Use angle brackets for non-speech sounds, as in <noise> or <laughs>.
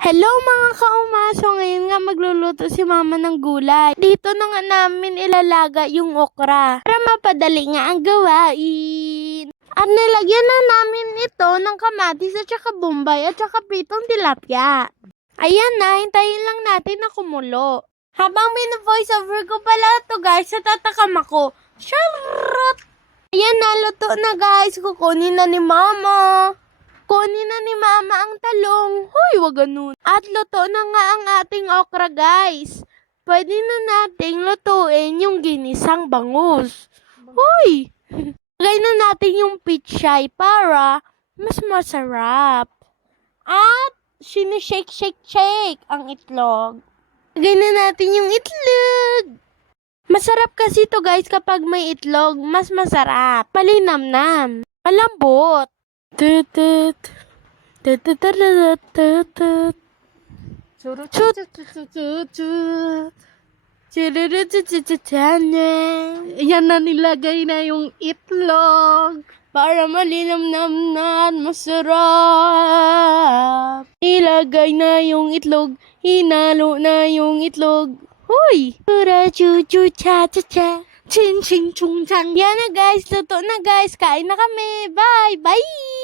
Hello mga kaumaso, ngayon nga magluluto si mama ng gulay. Dito na nga namin ilalaga yung okra para mapadali nga ang gawain. At nilagyan na namin ito ng kamatis at saka bombay at saka pitong tilapia. Ayan na, hintayin lang natin na kumulo. Habang mino-voice over ko pala to guys, natatakam ako. Charot! Ayan na, luto na guys. Kukunin na ni mama. Kunin na ni mama ang talong. Hoy, wag ganun. At luto na nga ang ating okra, guys. Pwede na nating lutuin yung ginisang bangus. Hoy! <laughs> Lagay na natin yung pichay para mas masarap. At sinishake, shake, shake ang itlog. Lagay na natin yung itlog. Masarap kasi to guys kapag may itlog, mas masarap. Malinamnam. Malambot. Yan na nilagay na yung itlog. Para malinamnam na at masarap. Ilagay na yung itlog. Hinalo na yung itlog. Hoy! Tura chu chu cha cha cha. Chin ching chung chang. Yan na guys, luto na guys. Kain na kami. Bye! Bye!